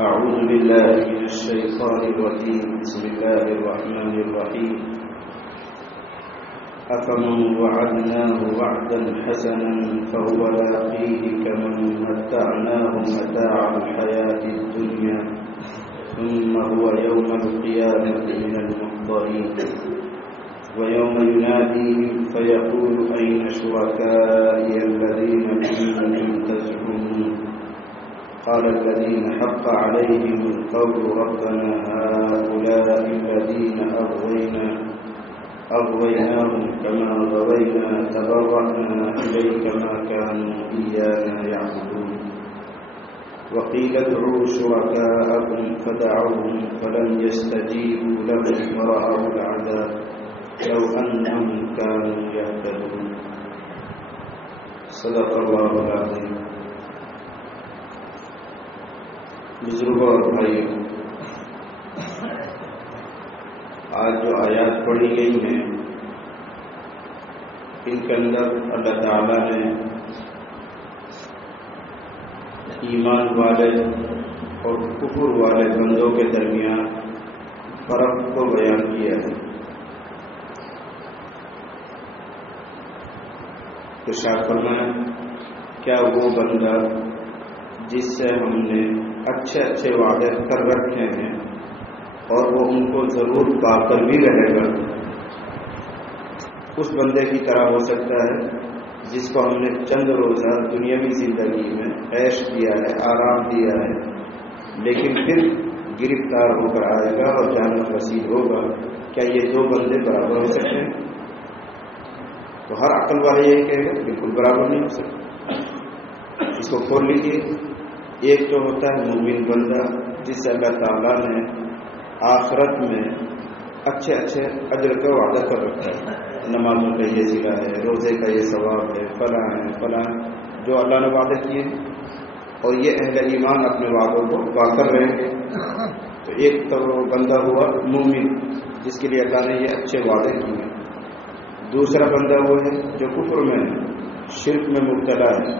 أعوذ بالله من الشيطان الرجيم بسم الله الرحمن الرحيم أفمن وعدناه وعدا حسنا فهو لاقيه كمن متعناه متاع الحياة الدنيا ثم هو يوم القيامة من المحضرين ويوم يناديهم فيقول أين شركائي الذين كنتم تزعمون قال الذين حق عليهم القول ربنا هؤلاء الذين أغويناهم كما غوينا تبرأنا إليك ما كانوا إيانا يعبدون وقيل ادعوا شركاءكم فدعوهم فلم يستجيبوا لهم ورأوا العذاب لو أنهم كانوا يهتدون صدق الله العظيم. بزرگوں اور بھائیوں، آج جو آیات پڑھی گئی ہیں ان کے اندر اللہ تعالیٰ نے ایمان والے اور کفر والے بندوں کے درمیان فرق کو بیان کیا ہے. ارشاد فرمایا کیا وہ بندہ جس سے ہم نے اچھے اچھے وعدے کر رکھے ہیں اور وہ ان کو ضرور پا کر بھی رہے گا، اس بندے کی طرح ہو سکتا ہے جس کو ہم نے چند روزہ دنیاوی زندگی میں عیش دیا ہے، آرام دیا ہے، لیکن پھر گرفتار ہو کر آئے گا اور جہنم رسید ہوگا؟ کیا یہ دو بندے برابر ہو سکتے ہیں؟ تو ہر عقل والے یہی کہے گا بالکل برابر نہیں ہو سکتے. اس کو کھول لیجیے. ایک تو ہوتا ہے مومن بندہ جس سے اللہ تعالیٰ نے آخرت میں اچھے اچھے اجر کا وعدہ کر رکھا ہے. نمازوں کا یہ ضلع ہے، روزے کا یہ ثواب ہے، فلاں ہے فلاں جو اللہ نے وعدے کیے، اور یہ اہل ایمان اپنے وعدوں کو پا کر رہیں گے. تو ایک تو بندہ ہوا مومن جس کے لیے اللہ نے یہ اچھے وعدے کیے. دوسرا بندہ وہ ہے جو کفر میں ہے، شرک میں مبتلا ہے.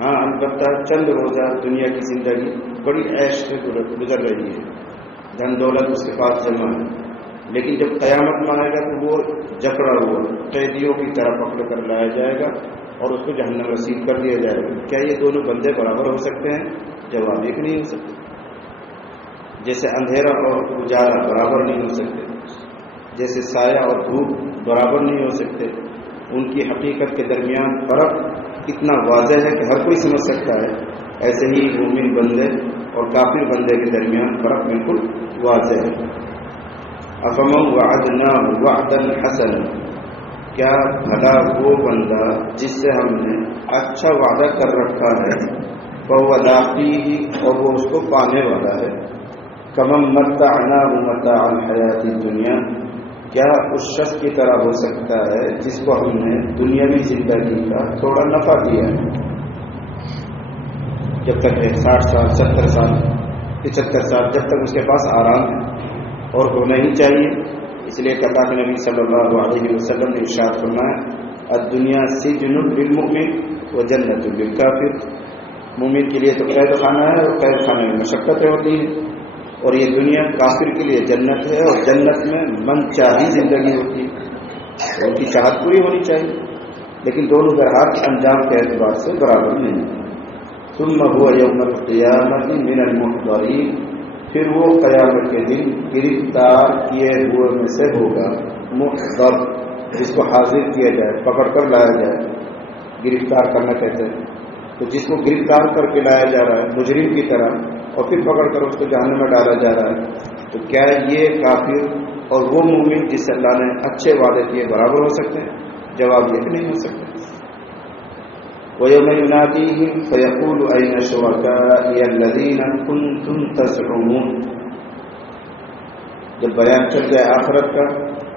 ہاں البتہ چند روزہ دنیا کی زندگی بڑی عیش سے گزر رہی ہے، دھن دولت اس کے پاس جمع ہے، لیکن جب قیامت میں آئے گا تو وہ جکڑا ہوا قیدیوں کی طرح پکڑ کر لایا جائے گا اور اس کو جہنم رسید کر دیا جائے گا. کیا یہ دونوں بندے برابر ہو سکتے ہیں؟ جواب ایک نہیں ہو سکتے. جیسے اندھیرا اور اجالا برابر نہیں ہو سکتے، جیسے سایہ اور دھوپ برابر نہیں ہو سکتے. ان کی حقیقت کے درمیان فرق اتنا واضح ہے کہ ہر کوئی سمجھ سکتا ہے. ایسے ہی مومن بندے اور کافر بندے کے درمیان فرق بالکل واضح ہے. افمن وعدناه وعدا حسنا، کیا بھلا وہ بندہ جس سے ہم نے اچھا وعدہ کر رکھا ہے، فهو لاقیہ، اور وہ اس کو پانے والا ہے. کمن متعناه متاع الحیاۃ الدنیا، کیا اس شخص کی طرح ہو سکتا ہے جس کو ہم نے دنیاوی زندگی کا تھوڑا نفع دیا ہے. جب تک 60 سال 70 سال 75 سال جب تک اس کے پاس آرام ہے، اور ہونا ہی چاہیے. اس لیے کہ اللہ کے نبی صلی اللہ علیہ وسلم نے ارشاد فرمایا الدنیا سجن للمؤمن وجنت للکافر. مومن کے لیے تو قید خانہ ہے اور قید خانے میں مشقتیں ہوتی ہیں، اور یہ دنیا کافر کے لیے جنت ہے، اور جنت میں من چاہی زندگی ہوتی ہے، ان کی چاہت پوری ہونی چاہیے، لیکن دونوں بہرحال انجام کے اعتبار سے برابر نہیں. ثم هو یوم القیامۃ من المحضرین، پھر وہ قیامت کے دن گرفتار کیے ہوئے میں سے ہوگا. محضر جس کو حاضر کیا جائے، پکڑ کر لایا جائے، گرفتار کرنا کہتے ہیں. تو جس کو گرفتار کر کے لایا جا رہا ہے مجرم کی طرح، اور پھر پکڑ کر اس کو جہنم میں ڈالا جا رہا ہے، تو کیا یہ کافر اور وہ مومن جس سے اللہ نے اچھے وعدے کیے برابر ہو سکتے ہیں؟ جواب یہ کہ نہیں ہو سکتے. وَيَوْمَ يُنَادِيهِمْ فَيَقُولُ أَيْنَ شُرَكَائِيَ الَّذِينَ كُنتُمْ تَزْعُمُونَ. جب بیان چل جائے آخرت کا،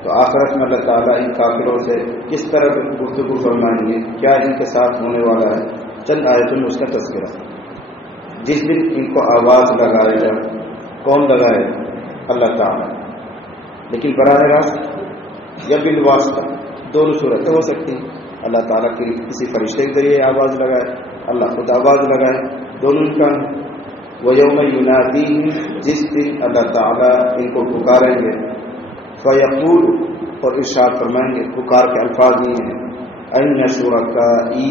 تو آخرت میں اللہ تعالیٰ ان کافروں سے کس طرح گفتگو فرمائیں گے، کیا ان کے ساتھ ہونے والا ہے. چند آیتوں میں اس کا تذکرہ. جس دن ان کو آواز لگائے گا، کون لگائے؟ اللہ تعالیٰ. لیکن براہ راست یا بالواسطہ دونوں صورتیں ہو سکتی ہیں. اللہ تعالیٰ کی کسی فرشتے کے ذریعے آواز لگائے، اللہ خود آواز لگائے، دونوں امکان ہیں. وَيَوْمَ يُنَادِيهِمْ، جس دن اللہ تعالیٰ ان کو پکاریں گے، فَيَقُولُ، اور ارشاد فرمائیں گے، پکار کے الفاظ یہ ہیں، أَيْنَ شُرَكَائِي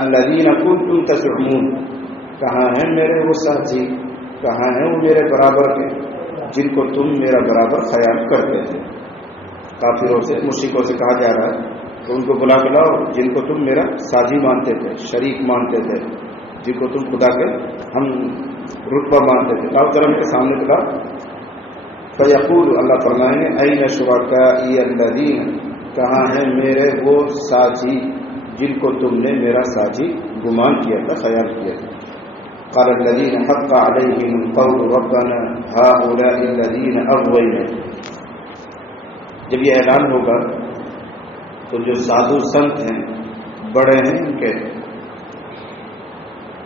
الَّذِينَ كُنتُمْ تَزْعُمُونَ، کہاں ہیں میرے وہ ساتھی، کہاں ہیں وہ میرے برابر کے جن کو تم میرا برابر خیال کرتے تھے۔ کافروں سے، مشرکوں سے کہا جا رہا ہے کہ ان کو بلا لاؤ جن کو تم میرا ساجی مانتے تھے، شریک مانتے تھے، جن کو تم خدا کے ہم رتبہ مانتے تھے، لاؤ ذرا ان کے سامنے بلاؤ۔ فیقول، اللہ فرمائیں گے، این شرکائی الذین، کہاں ہیں میرے وہ ساجی جن کو تم نے میرا ساجی گمان کیا تھا، خیال کیا تھا۔ قال الذین حق علیہم القول ربنا هؤلاء الذین اغوینا، جب یہ اعلان ہوگا تو جو سادھو سنت ہیں، بڑے ہیں ان کے،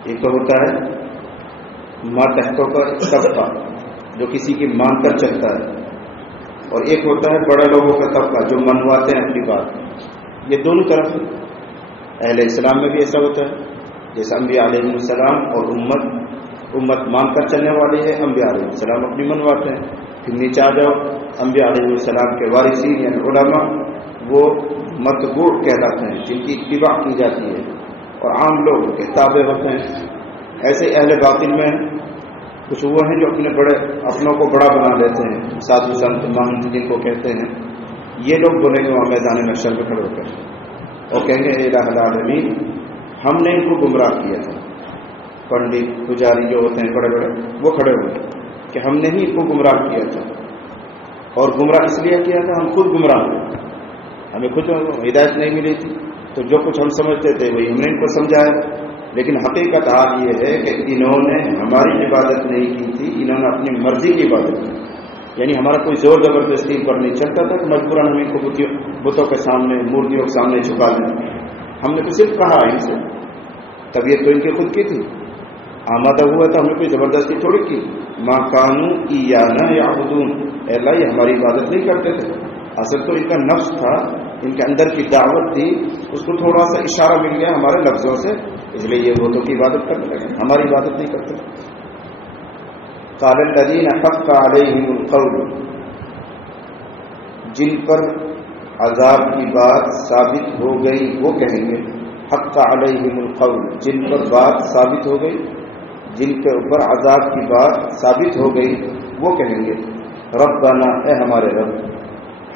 ایک تو ہوتا ہے ماتحتوں کا طبقہ جو کسی کی مان کر چلتا ہے، اور ایک ہوتا ہے بڑے لوگوں کا طبقہ جو منواتے ہیں اپنی بات۔ یہ دونوں طرف اہل اسلام میں بھی ایسا ہوتا ہے، جیسے انبیاء علیہ السلام اور امت مان کر چلنے والی ہے، انبیاء علیہ السلام اپنی منواتے ہیں۔ پھر نیچے آ جاؤ، انبیاء علیہ السلام کے وارثین یعنی علماء، وہ متبوع کہلاتے ہیں، جن کی اتباع کی جاتی ہے، اور عام لوگ کے تابع ہوتے ہیں۔ ایسے اہل باطل میں کچھ وہ ہیں جو اپنوں کو بڑا بنا لیتے ہیں، سادھو سنت مہنت جن کو کہتے ہیں۔ یہ لوگ بولیں گے وہاں میدان محشر میں کھڑے ہو کر اور کہیں گے اے الہ العالمین، ہم نے ان کو گمراہ کیا تھا۔ پنڈت پجاری جو ہوتے ہیں بڑے بڑے، وہ کھڑے ہوئے کہ ہم نے ہی ان کو گمراہ کیا تھا، اور گمراہ اس لیے کیا تھا ہم خود گمراہ ہوئے، ہمیں خود ہدایت نہیں ملی تھی، تو جو کچھ ہم سمجھتے تھے وہی ہم نے ان کو سمجھایا۔ لیکن حقیقت حال یہ ہے کہ انہوں نے ہماری عبادت نہیں کی تھی، انہوں نے اپنی مرضی کی عبادت کی، یعنی ہمارا کوئی زور زبردستی پر نہیں چلتا تھا کہ مجبوراً ہم ان کو بتوں کے سامنے، مورتیوں کے سامنے جھکا لیں۔ ہم نے تو صرف کہا ان سے، طبیعت تو ان کی خود کی تھی، آمادہ ہوا تھا، ہم نے کوئی زبردستی تھوڑی کی۔ ما کانوا ایانا یعبدون، اے اللہ یہ ہماری عبادت نہیں کرتے تھے، اصل تو ان کا نفس تھا، ان کے اندر کی دعوت تھی، اس کو تھوڑا سا اشارہ مل گیا ہمارے لفظوں سے، اس لیے یہ بتوں کی عبادت کرنے لگے، ہماری عبادت نہیں کرتے۔ قال الذین حق علیہم القول، جن پر عذاب کی بات ثابت ہو گئی وہ کہیں گے، حق علیہم القول، جن پر بات ثابت ہو گئی، جن کے اوپر عذاب کی بات ثابت ہو گئی وہ کہیں گے، ربنا، اے ہمارے رب،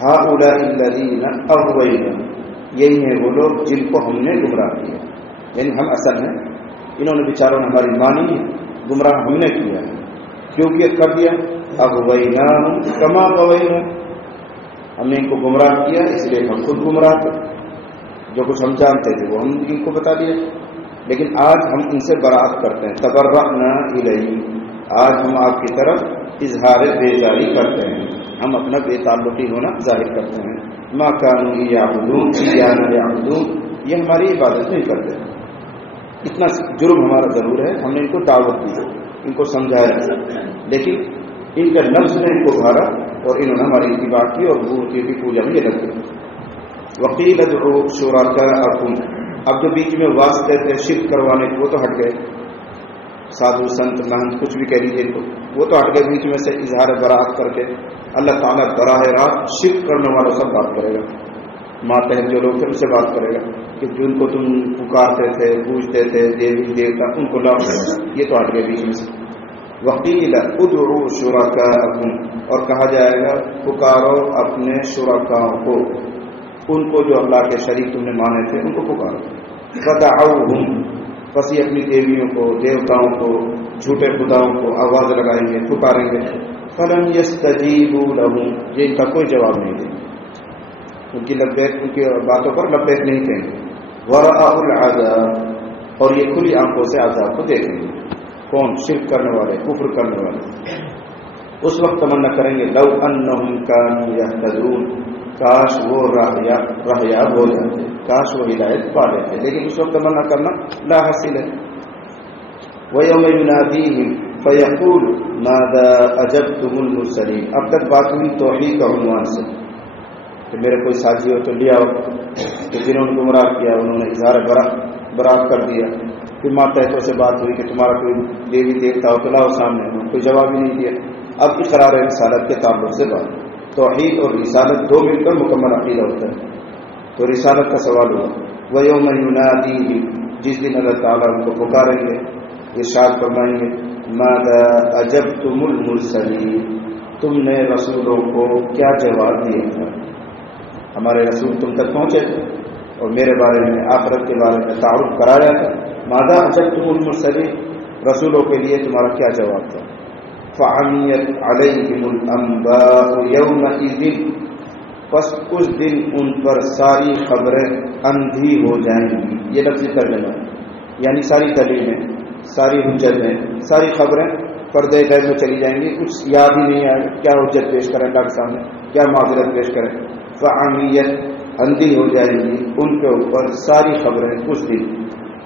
ہؤلاء الذین اغوینا، یہی ہیں وہ لوگ جن کو ہم نے گمراہ کیا، یعنی ہم اصل ہیں، انہوں نے بیچاروں نے ہماری مانی ہے، گمراہ ہم نے کیا ہے، کیوں کر دیا؟ اغویناہم کما غوینا، ہم نے ان کو گمراہ کیا اس لیے ہم خود گمراہ تھے، جو کچھ ہم جانتے تھے وہ ہم ان کو بتا دیا، لیکن آج ہم ان سے برات کرتے ہیں، تبرأنا الیہ، آج ہم آپ کی طرف اظہار بیزاری کرتے ہیں، ہم اپنا بے تعلقی ہونا ظاہر کرتے ہیں۔ ما کانوا یعبدون ایانا یعبدون، یہ ہماری عبادت نہیں کرتے، اتنا جرم ہمارا ضرور ہے، ہم نے ان کو دعوت دی، ان کو سمجھایا، لیکن ان کے نفس نے ان کو بھارا اور انہوں نے ہماری اتباع کی اور مورتیوں کی پوجا میں یہ لگ گئے۔ وقیل ادعوا شرکاءکم، اب جو بیچ میں واسطے تھے شرک کروانے وہ تو ہٹ گئے، سادھو سنت مہنت کچھ بھی کہہ لیجیے وہ تو ہٹ گئے بیچ میں سے، اظہار برات کر کے اللہ تعالیٰ براہ راست شرک کرنے والوں سے بات کرے گا، ماتحت جو لوگ تھے ان سے بات کرے گا کہ جن کو تم پکارتے تھے پوجتے تھے دیوی دیوتا ان کو لاؤ، یہ تو ہٹ گئے بیچ میں سے۔ وقیل ادعوا شرکاءکم، اور کہا جائے گا پکارو اپنے شرکاء کو، ان کو جو اللہ کے شریک تم نے مانے تھے ان کو پکارو۔ فدعوہم، پس یہ اپنی دیویوں کو، دیوتاؤں کو، جھوٹے خداؤں کو آواز لگائیں گے، پکاریں گے۔ فلم یستجیبوا لہم، یہ ان کا کوئی جواب نہیں دے، ان کی باتوں پر لبیک نہیں کہیں گے۔ ورأوا العذاب، اور یہ کھلی آنکھوں سے عذاب کو دیکھیں گے، کون؟ شرک کرنے والے، کفر کرنے والے۔ اس وقت تمنا کریں گے لو انہم کانوا یہتدون، کاش وہ راہیاب ہو جاتے، کاش وہ ہدایت پا لیتے، لیکن اس وقت تمنا کرنا لا حاصل ہے۔ وَيَوْمَ يُنَادِيهِمْ فَيَقُولُ مَاذَا أَجَبْتُمُ الْمُرْسَلِينَ، اب تک بات ہوئی توحید کا عنوان سے کہ میرے کوئی ساتھی ہو تو لے آؤ، کہ جنہوں نے گمراہ کیا انہوں نے اظہار برات کر دیا، پھر ماتحتوں سے بات ہوئی کہ تمہارا کوئی دیوی دیوتا ہو تو لاؤ سامنے، کوئی جواب ہی نہیں دیا۔ اب اقرار رسالت کے تعلق سے بات، توحید اور رسالت دو مل کر مکمل عقیدہ ہوتا ہے۔ تو رسالت کا سوال ہوا، وَيَوْمَ يُنَادِيهِمْ، جس دن اللہ تعالیٰ ان کو پکاریں گے، ارشاد فرمائیں گے، مَاذَا أَجَبْتُمُ الْمُرْسَلِينَ، تم نے رسولوں کو کیا جواب دیا تھا؟ ہمارے رسول تم تک پہنچے تھے اور میرے بارے میں، آخرت کے بارے میں تعارف کرایا تھا۔ ماذا أجبتم المرسلين، رسولوں کے لیے تمہارا کیا جواب تھا؟ فعمیت علیہم الانباء یومئذ، پس اس دن ان پر ساری خبریں اندھی ہو جائیں گی۔ یہ لفظی ترجمہ ہے، یعنی ساری دلیلیں، ساری حجتیں، ساری خبریں پردے غیب میں چلی جائیں گی، کچھ یاد ہی نہیں آئے کیا حجت پیش کریں اللہ کے سامنے، کیا معذرت پیش کریں۔ فعمیت، اندھی ہو جائیں گی ان کے اوپر ساری خبریں اس دن۔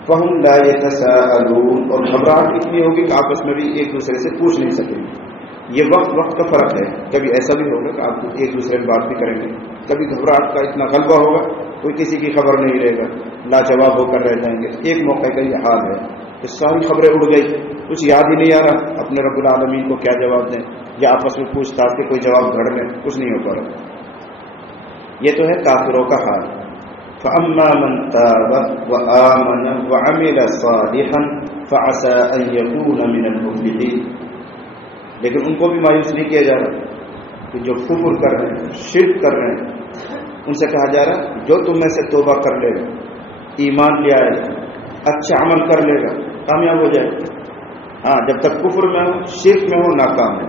فہم لا یتساءلون، اور گھبراہٹ اتنی ہوگی کہ آپس میں بھی ایک دوسرے سے پوچھ نہیں سکیں گے۔ یہ وقت کا فرق ہے، کبھی ایسا بھی ہوگا کہ آپ ایک دوسرے میں بات بھی کریں گے، کبھی گھبراہٹ کا اتنا غلبہ ہوگا کوئی کسی کی خبر نہیں رہے گا، لاجواب ہو کر رہ جائیں گے۔ ایک موقع کا یہ حال ہے کہ ساری خبریں اڑ گئی، کچھ یاد ہی نہیں آ رہا اپنے رب العالمین کو کیا جواب دیں، یا آپس میں پوچھ تاچھ کے کوئی جواب گھڑ لیں، کچھ نہیں ہو پا رہا۔ یہ تو ہے کافروں کا حال۔ فَأَمَّا مَنْ تَابَ وَآمَنَ وَعَمِلَ صَالِحًا فَعَسَىٰ أَن يَكُونَ مِنَ الْمُفْلِحِينَ، لیکن ان کو بھی مایوس نہیں کیا جا رہا کہ جو کفر کر رہے ہیں، شرک کر رہے ہیں، ان سے کہا جا رہا جو تم میں سے توبہ کر لے گا، ایمان لے آئے گا، اچھا عمل کر لے گا، کامیاب ہو جائے گا۔ ہاں، جب تک کفر میں ہو، شرک میں ہو، ناکام ہے۔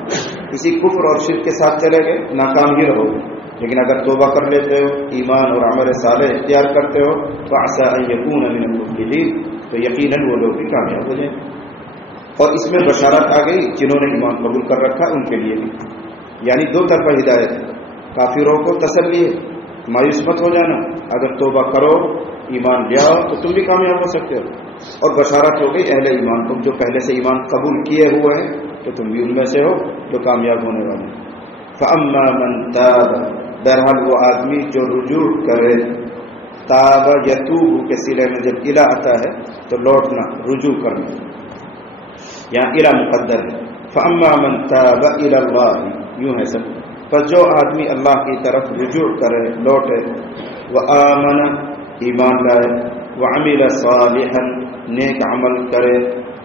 کسی کفر اور شرک کے ساتھ چلے گئے، ناکام ہی رہو گے۔ لیکن اگر توبہ کر لیتے ہو، ایمان اور عمل صالح اختیار کرتے ہو، فَعَسَىٰ أَن يَكُونَ مِنَ الْمُفْلِحِينَ، تو یقیناً وہ لوگ بھی کامیاب ہو جائیں۔ اور اس میں بشارت آ گئی جنہوں نے ایمان قبول کر رکھا ان کے لیے بھی، یعنی دو طرفہ ہدایت ہے۔ کافروں کو تسلی ہے، مایوس مت ہو جانا، اگر توبہ کرو، ایمان لے آؤ تو تم بھی کامیاب ہو سکتے ہو۔ اور بشارت ہو گئی اہل ایمان کو، جو پہلے سے ایمان قبول کیے ہوئے ہیں تو تم بھی ان میں سے ہو جو کامیاب ہونے والے۔ فَأَمَّا مَنْ تَابَ، بہرحال وہ آدمی جو رجوع کرے، تاب یتوب کے صیغے میں جب الا آتا ہے تو لوٹنا، رجوع کرنا، یہاں الا مقدر ہے۔ فَأَمَّا مَنْ تَابَ إِلَى اللَّهِ، یوں ہے سب، پس جو آدمی اللہ کی طرف رجوع کرے، لوٹے، وَآمَنَ، ایمان لائے، وَعَمِلَ صَالِحًا، نیک عمل کرے،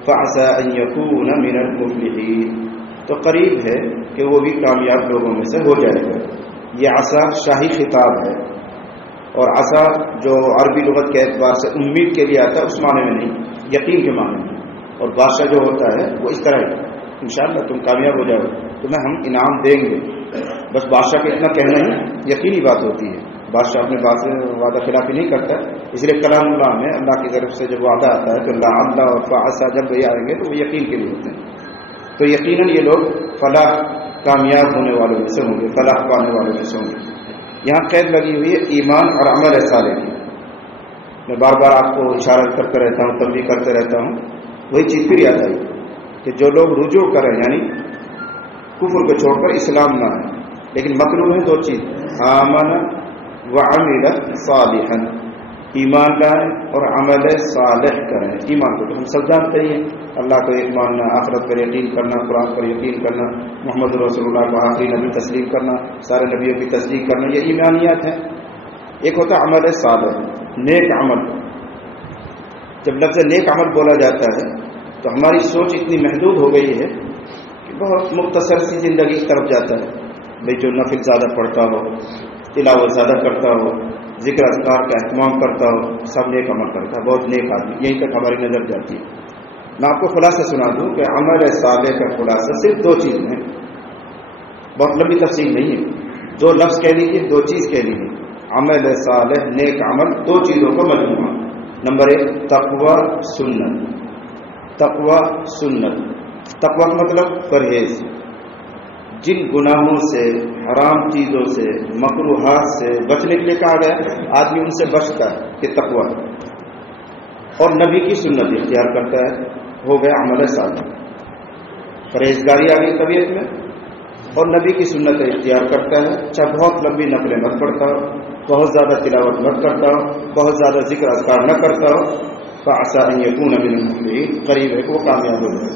فَعَسَىٰ أَن يَكُونَ مِنَ الْمُفْلِحِينَ، تو قریب ہے کہ وہ بھی کامیاب لوگوں میں سے ہو جائے گا۔ یہ عصا شاہی خطاب ہے، اور عصا جو عربی لغت کے اعتبار سے امید کے لیے آتا ہے اس معنی میں نہیں، یقین کے معنی میں۔ اور بادشاہ جو ہوتا ہے وہ اس طرح ہے، انشاءاللہ تم کامیاب ہو جاؤ، تمہیں ہم انعام دیں گے۔ بس بادشاہ کا اتنا کہنا ہی یقینی بات ہوتی ہے، بادشاہ اپنے بات سے وعدہ خلافی نہیں کرتا، اس لیے کلام اللہ میں اللہ کی طرف سے جب وعدہ آتا ہے تو اللہ اور فعسا جب یہ آئیں گے تو وہ یقین کے لیے ہوتے ہیں۔ تو یقیناً یہ لوگ فلاح، کامیاب ہونے والوں میں سے ہوں گے، فلاح پانے والوں میں سے ہوں گے۔ یہاں قید لگی ہوئی ہے ایمان اور عمل صالح کی۔ میں بار بار آپ کو اشارہ کرتے رہتا ہوں، تنبیہ کرتے رہتا ہوں، وہی چیز پھر یاد آئی کہ جو لوگ رجوع کریں، یعنی کفر کو چھوڑ کر اسلام نہ آئے، لیکن مطلوب ہے دو چیز، آمن وعمل صالحا، ایمان لائیں اور عمل صالح کریں۔ ایمان کو تو ہم سب جانتے ہی ہیں، اللہ کو ایک ماننا، آخرت پر یقین کرنا، قرآن پر یقین کرنا، محمد رسول اللہ کو آخری نبی تسلیم کرنا، سارے نبیوں کی تصدیق کرنا، یہ ایمانیات ہیں۔ ایک ہوتا ہے عمل صالح، نیک عمل۔ جب لفظ نیک عمل بولا جاتا ہے تو ہماری سوچ اتنی محدود ہو گئی ہے کہ بہت مختصر سی زندگی کی طرف جاتا ہے، بھائی جو نفل زیادہ پڑھتا ہو، تلاوت زیادہ کرتا ہو، ذکر اذکار کا اہتمام کرتا ہو، سب نیک عمل کرتا ہے، بہت نیک آدمی، یہیں تک ہماری نظر جاتی ہے۔ میں آپ کو خلاصہ سنا دوں کہ عمل صالح کا خلاصہ صرف دو چیزیں ہیں، بہت لمبی تفصیل نہیں ہے، دو لفظ کہہ لیجیے، دو چیز کہہ لیجیے۔ عمل صالح، نیک عمل، دو چیزوں کا مجموعہ۔ نمبر ایک، تقوی سنت۔ تقوی سنت، تقوی کا مطلب پرہیز، جن گناہوں سے، حرام چیزوں سے، مکروہات سے بچنے کے لیے کہا گیا آدمی ان سے بچتا ہے کہ تقوی، اور نبی کی سنت اختیار کرتا ہے، ہو گیا عمل صالح۔ پرہیزگاری آ گئی طبیعت میں، اور نبی کی سنت اختیار کرتا ہے، چاہے بہت لمبی نفلیں مت پڑھتا ہو، بہت زیادہ تلاوت مت کرتا ہو، بہت زیادہ ذکر اذکار نہ کرتا ہو، فعسى ان يكون من المفلحين، قریب ہے کہ وہ کامیاب ہو جائے.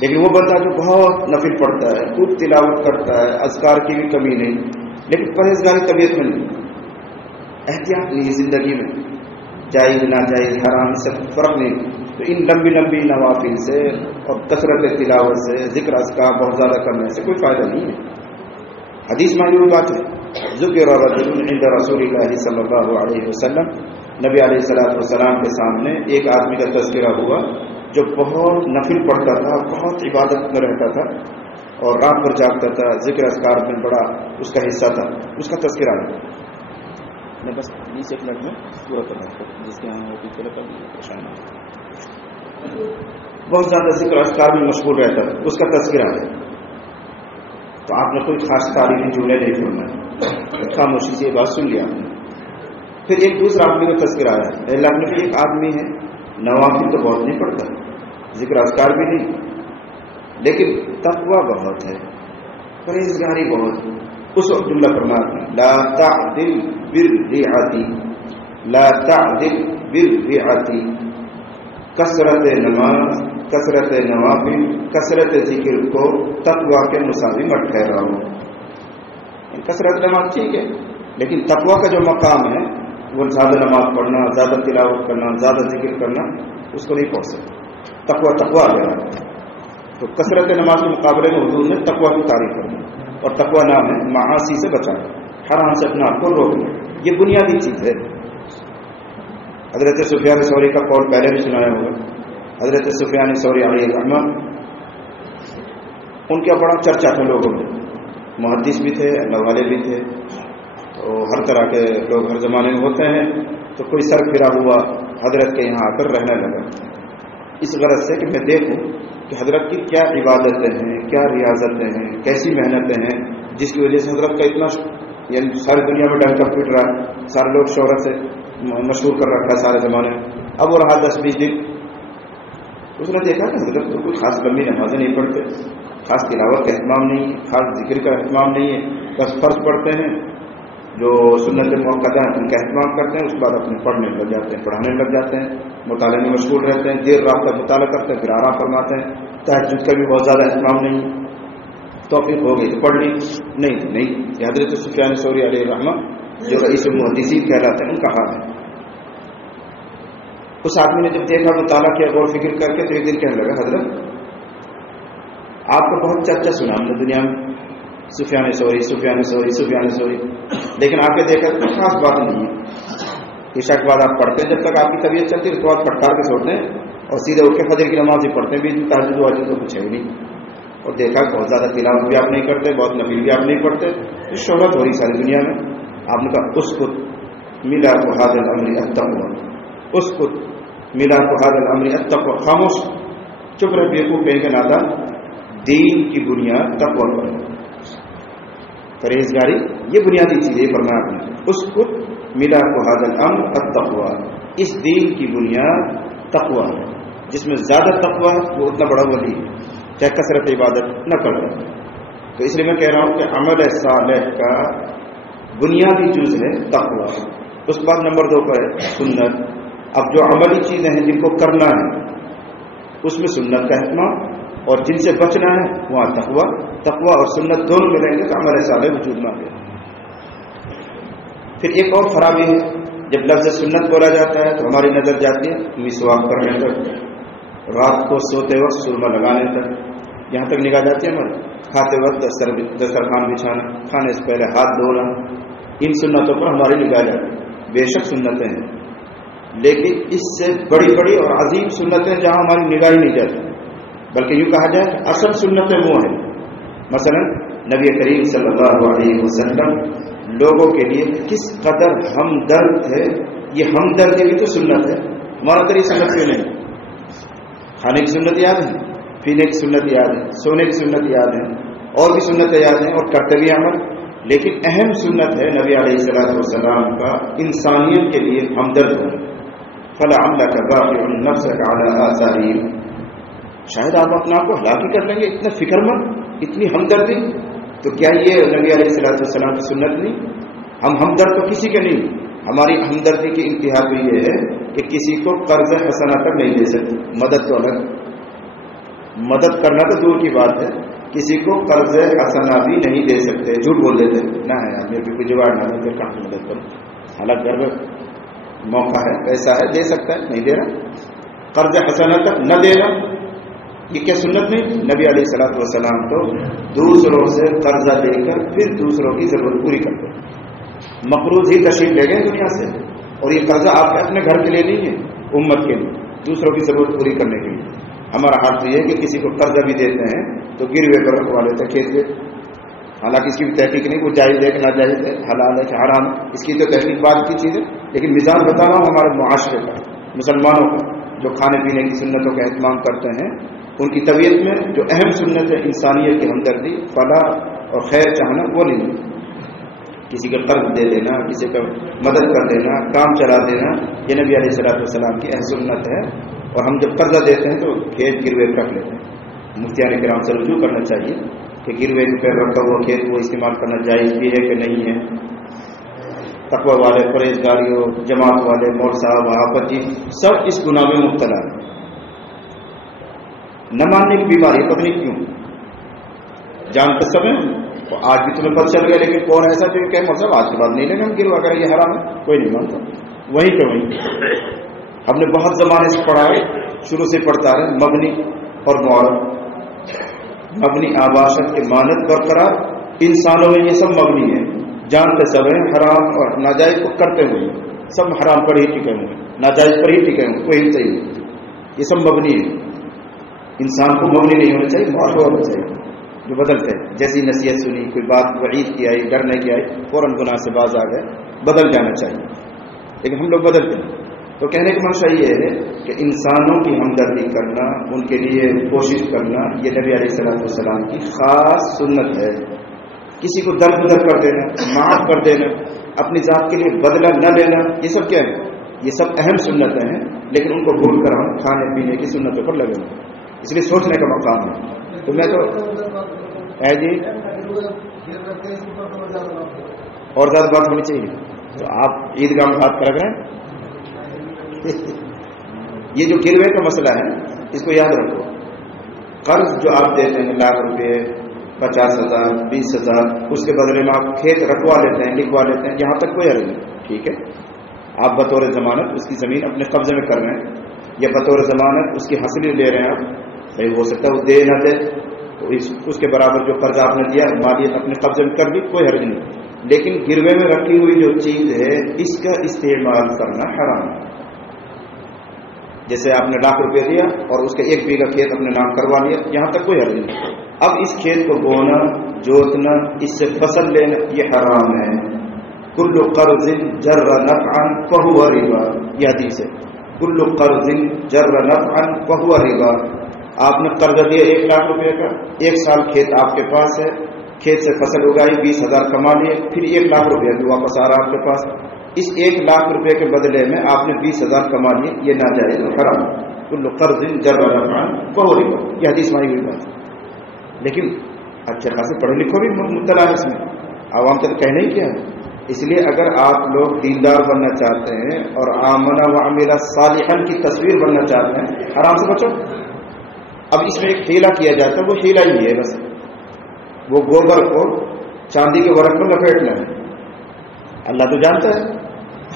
لیکن وہ بندہ جو بہت نفل پڑھتا ہے، خوب تلاوت کرتا ہے، اذکار کی بھی کمی نہیں، لیکن پرہیزگاری طبیعت میں نہیں، احتیاط نہیں زندگی میں، جائز ناجائز حرام سب فرق نہیں، تو ان لمبی لمبی نوافل سے اور کثرت تلاوت سے، ذکر اذکار بہت زیادہ کرنے سے کوئی فائدہ نہیں ہے. حدیث میں یہ بات ہے، ذکر رجل عند رسول اللہ صلی اللہ علیہ وسلم، نبی علیہ السلام کے سامنے ایک آدمی کا تذکرہ ہوا جو بہت نفل پڑھتا تھا، بہت عبادت میں رہتا تھا اور رات بھر جاگتا تھا، ذکر اذکار میں بڑا اس کا حصہ تھا. اس کا تذکرہ ہے، میں بس 20 منٹ میں پورا کرنا جس کے یہاں پریشان ہے، بہت زیادہ ذکر اذکار میں مشغول رہتا تھا، اس کا تذکرہ ہے. تو آپ نے کوئی خاص تعریفی جملے نہیں چھوڑنا ہے، خاموشی سے یہ بات سن لیا آپ نے. پھر ایک دوسرا آدمی کا تذکرہ آیا، اللہ نے کہ ایک آدمی ہے نوافل تو بہت نہیں پڑھتا، ذکر اذکار بھی نہیں، لیکن تقویٰ بہت ہے، پرہیزگاری بہت. اس وقت جملہ فرمایا لا تعدل بالرعاتی، لا تعدل بالرعاتی، کثرت نماز، کثرت نوافل، کثرت ذکر کو تقویٰ کے مساوی مت ٹھہراؤ. کثرت نماز ٹھیک ہے، لیکن تقویٰ کا جو مقام ہے وہ زیادہ نماز پڑھنا، زیادہ تلاوت کرنا، زیادہ ذکر کرنا، اس کو نہیں پڑھ سکتے. تقویٰ ہے. تو کثرت نماز کے مقابلے میں حضور نے تقویٰ کی تعریف کرنا، اور تقویٰ نام ہے معاصی سے بچانا، حرام سے اپنا آپ کو روکنا. یہ بنیادی چیز ہے. حضرت سفیان ثوری کا قول پہلے بھی سنایا ہوگا. حضرت سفیان ثوری علیہ الرحمہ، ان کا بڑا چرچا تھا لوگوں میں، محدث بھی تھے، اللہ والے بھی تھے، تو ہر طرح کے لوگ ہر زمانے میں ہوتے ہیں. تو کوئی سر پھرا ہوا حضرت کے یہاں آ کر رہنے لگا، اس غرض سے کہ میں دیکھوں کہ حضرت کی کیا عبادتیں ہیں، کیا ریاضتیں ہیں، کیسی محنتیں ہیں، جس کی وجہ سے حضرت کا اتنا یعنی ساری دنیا میں ڈنکا پھٹ رہا ہے، سارے لوگ شہرت سے مشہور کر رکھا ہے سارے زمانے میں. اب وہ رہا 10-20 دن. اس نے دیکھا کہ حضرت کو کوئی خاص لمبی نمازیں نہیں پڑھتے، خاص تلاوت کا اہتمام نہیں ہے، خاص ذکر کا اہتمام نہیں ہے، بس فرض پڑھتے ہیں، جو سنت موقعہ ہیں ان کا اہتمام کرتے ہیں، اس کے بعد اپنے پڑھنے لگ جاتے ہیں، پڑھانے لگ جاتے ہیں، مطالعے میں مشغول رہتے ہیں، دیر رات تک مطالعہ کرتے ہیں، پھر آرام فرماتے ہیں. تہجد کا بھی بہت زیادہ اہتمام نہیں. توفیق ہو گئی تو پڑھ لی، نہیں. یہ حضرت سفیان ثوری علیہ الرحمہ جو رئیس المحدثین کہلاتے ہیں ان کا حال ہے. اس آدمی نے جب دیکھا، مطالعہ کیا، غور فکر کر کے، تو ایک دن کہنے لگا حضرت آپ کو بہت چرچا سنا ہم نے دنیا میں، سفیان ثوری، لیکن آپ نے دیکھا کوئی خاص بات نہیں ہے. عشاء کے بعد آپ پڑھتے ہیں، جب تک آپ کی طبیعت چلتی ہے اس کے بعد پھٹکار کے چھوڑتے ہیں اور سیدھے اٹھ کے فجر کی نماز بھی پڑھتے ہیں، بھی تہجد واجب تو کچھ ہے ہی نہیں. اور دیکھا بہت زیادہ تلاوت بھی آپ نہیں کرتے، بہت نفل بھی آپ نہیں پڑھتے، تو شہرت ہو رہی ساری دنیا میں. آپ نے کہا اس کو ملا کو هذا الامر التقوى، اس کو ملا کو هذا الامر التقوى. خاموش، چپ رہے، بیوقوف کہیں گے نادا. دین کی بنیاد تقوی پر ہے، پرہیزگاری یہ بنیادی چیز ہے. فرمایا آپ نے اس کو ملا کو هذا الامر التقوى، اس دین کی بنیاد تقوی ہے. جس میں زیادہ تقوی ہے وہ اتنا بڑا ولی ہے، چاہے کثرت عبادت نہ کرتا. تو اس لیے میں کہہ رہا ہوں کہ عمل صالح کا بنیادی جز ہے تقوی. اس کے بعد نمبر 2 پر ہے سنت. اب جو عملی چیزیں ہیں جن کو کرنا ہے اس میں سنت کا اہتمام، اور جن سے بچنا ہے وہاں تقوی اور سنت دونوں ملیں گے تو عمل صالح وجود میں آ گیا. پھر ایک اور خرابی ہے، جب لفظ سنت بولا جاتا ہے تو ہماری نظر جاتی ہے مسواک کرنے تک، رات کو سوتے وقت سرما لگانے تک، یہاں تک نگاہ جاتی ہے ہماری. کھاتے وقت دسترخوان بچھانا، کھانے سے پہلے ہاتھ دھونا، ان سنتوں پر ہماری نگاہ جاتی ہے. بے شک سنتیں ہیں، لیکن اس سے بڑی بڑی اور عظیم سنتیں جہاں ہماری نگاہ ہی نہیں جاتی، بلکہ یوں کہا جائے کہ اصل سنتیں وہ ہیں. مثلا نبی کریم صلی اللہ علیہ وسلم لوگوں کے لیے کس قدر ہمدرد تھے. یہ ہمدردی بھی تو سنت ہے. ہمارا تو یہ سنت کیوں نہیں؟ کھانے کی سنت یاد ہے، پینے کی سنت یاد ہے، سونے کی سنت یاد ہے، اور بھی سنتیں یاد ہیں، اور کرتے بھی عمل. لیکن اہم سنت ہے نبی علیہ السلام کا انسانیت کے لیے ہمدرد ہونا. فلعلک باخع نفسک علی آثارہم، شاید آپ اپنے آپ کو ہلاک ہی کر لیں گے، اتنا فکر مند، اتنی ہمدردی. تو کیا یہ نبی علیہ السلام کی سنت نہیں؟ ہم ہمدرد تو کسی کے نہیں، ہماری ہمدردی کی انتہا تو یہ ہے کہ کسی کو قرض حسنہ تک نہیں دے سکتے. مدد تو الگ، مدد کرنا تو دور کی بات ہے، کسی کو قرض حسنہ بھی نہیں دے سکتے. جھوٹ بول دیتے نہ ہے یار، میرے کو کوئی جگاڑ نہ ہے، پھر کہاں سے مدد کروں، حالانکہ گھر میں موقع ہے، پیسہ ہے، دے سکتا ہے، نہیں دے رہا. قرض حسنہ تک نہ دینا یہ کیا سنت نہیں؟ نبی علیہ الصلوۃ والسلام تو دوسروں سے قرضہ لے کر پھر دوسروں کی ضرورت پوری کرتے. مقروض ہی تشریف لے گئے دنیا سے، اور یہ قرضہ آپ کے اپنے گھر کے لیے نہیں ہے، امت کے لیے، دوسروں کی ضرورت پوری کرنے کے لیے. ہمارا حال تو یہ ہے کہ کسی کو قرضہ بھی دیتے ہیں تو گروے پر رکھوا لیتے ہیں کھیت کے، حالانکہ اس کی بھی تحقیق نہیں، وہ جائز ہے کہ ناجائز ہے، حلال ہے کہ حرام ہے، اس کی تو تحقیق بعد کی چیز ہے. لیکن مثال بتا رہا ہوں ہمارے معاشرے کا، مسلمانوں کا جو کھانے پینے کی سنتوں کا اہتمام کرتے ہیں، ان کی طبیعت میں جو اہم سنت ہے انسانیت کی ہمدردی، فلاح اور خیر چاہنا، وہ نہیں. کسی کا قرض دے دینا، کسی کا مدد کر دینا، کام چلا دینا، یہ نبی علیہ الصلوۃ والسلام کی اہم سنت ہے. اور ہم جب قرضہ دیتے ہیں تو کھیت گروے رکھ لیتے ہیں. مفتیان کرام سے رجوع کرنا چاہیے کہ گروے پہ رکھا ہوا کھیت وہ استعمال کرنا جائز بھی ہے کہ نہیں ہے. تقوی والے، پرہیزگاریوں، جماعت والے، مول صاحب، وہابت جی سب اس گناہ میں مبتلا ہیں. نہ ماننے کی بیماری پتہ نہیں کیوں، جانتے سب ہیں. آج بھی تمہیں پتہ چل گیا، لیکن کون ایسا جو کہ مطلب آج کے بعد نہیں لیں گے ہم گروہ اگر یہ حرام ہے، کوئی نہیں مانتا. وہیں پہ وہیں ہم نے بہت زمانے سے پڑھا ہے، شروع سے پڑھتا رہے، مبنی اور معرب. مبنی آباشت کے مانت برقرار، انسانوں میں یہ سب مبنی ہے، جانتے سب ہیں حرام اور ناجائز کو کرتے ہوئے، سب حرام پر ہی ٹکے ہوئے، ناجائز پر ہی ٹکے ہوئے، کوئی صحیح نہیں. یہ سب مبنی ہے. انسان کو مبنی نہیں ہونا چاہیے، معرب ہونا چاہیے جو بدلتے ہیں. جیسی نصیحت سنی، کوئی بات وعید کی آئی، ڈرنے کی آئی، فوراً گناہ سے باز آ گئے، بدل جانا چاہیے. لیکن ہم لوگ بدلتے ہیں. تو کہنے کا منشا یہ ہے کہ انسانوں کی ہمدردی کرنا، ان کے لیے کوشش کرنا، یہ نبی علیہ الصلوۃ والسلام کی خاص سنت ہے. کسی کو درگزر کر دینا، معاف کر دینا، اپنی ذات کے لیے بدلہ نہ لینا، یہ سب کیا ہے؟ یہ سب اہم سنتیں ہیں، لیکن ان کو بھول کر ہم کھانے پینے کی سنتوں پر لگے ہوئے. اس لیے سوچنے کا مقام ہے. تو میں تو جی اور زیادہ بات ہونی چاہیے. تو آپ عیدگاہ میں بات کر رہے ہیں. یہ جو گروے کا مسئلہ ہے اس کو یاد رکھو. قرض جو آپ دیتے ہیں لاکھ روپے، 50,000، 20,000، اس کے بدلے میں آپ کھیت رکھوا لیتے ہیں، لکھوا لیتے ہیں، یہاں تک کوئی حرج نہیں. ٹھیک ہے، آپ بطور ضمانت اس کی زمین اپنے قبضے میں کر رہے ہیں، یا بطور ضمانت اس کی حاصلی لے رہے ہیں آپ. بھائی ہو سکتا ہے وہ دے نہ دے، تو اس کے برابر جو قرض آپ نے دیا مالیت اپنے قبضے میں کر لی، کوئی حرج نہیں. لیکن گروے میں رکھی ہوئی جو چیز ہے اس کا استعمال کرنا حرام ہے. جیسے آپ نے لاکھ روپے دیا اور اس کا 1 بیگھہ کھیت اپنے نام کروا لیا، یہاں تک کوئی حرج نہیں. اب اس کھیت کو بونا، جوتنا، اس سے فصل لینا یہ حرام ہے. کل قرض جر نفعا فهو ربا، یہ حدیث ہے. کل قرض جر نفعا فهو ربا. آپ نے قرض دیا 1 لاکھ روپے کا، 1 سال کھیت آپ کے پاس ہے، کھیت سے فصل اگائی، 20,000 کما لیے، پھر 1 لاکھ روپے بھی واپس آ رہا آپ کے پاس. اس 1 لاکھ روپے کے بدلے میں آپ نے 20,000 کما لیے، یہ ناجائز اور حرام. کل قرض جر نفعا فهو ربا، یہ حدیث میں ہوئی بات. لیکن اچھا خاصے پڑھے لکھو بھی مبتلا ہے اس میں، عوام تک کہنا ہی کیا ہے. اس لیے اگر آپ لوگ دیندار بننا چاہتے ہیں اور آمنا وعمل صالحا کی تصویر بننا چاہتے ہیں، حرام سے بچو. اب اس میں ایک ہیلا کیا جاتا ہے، وہ ہیلا ہی ہے بس، وہ گوبر کو چاندی کے ورق پر لپیٹنا ہے. اللہ تو جانتا ہے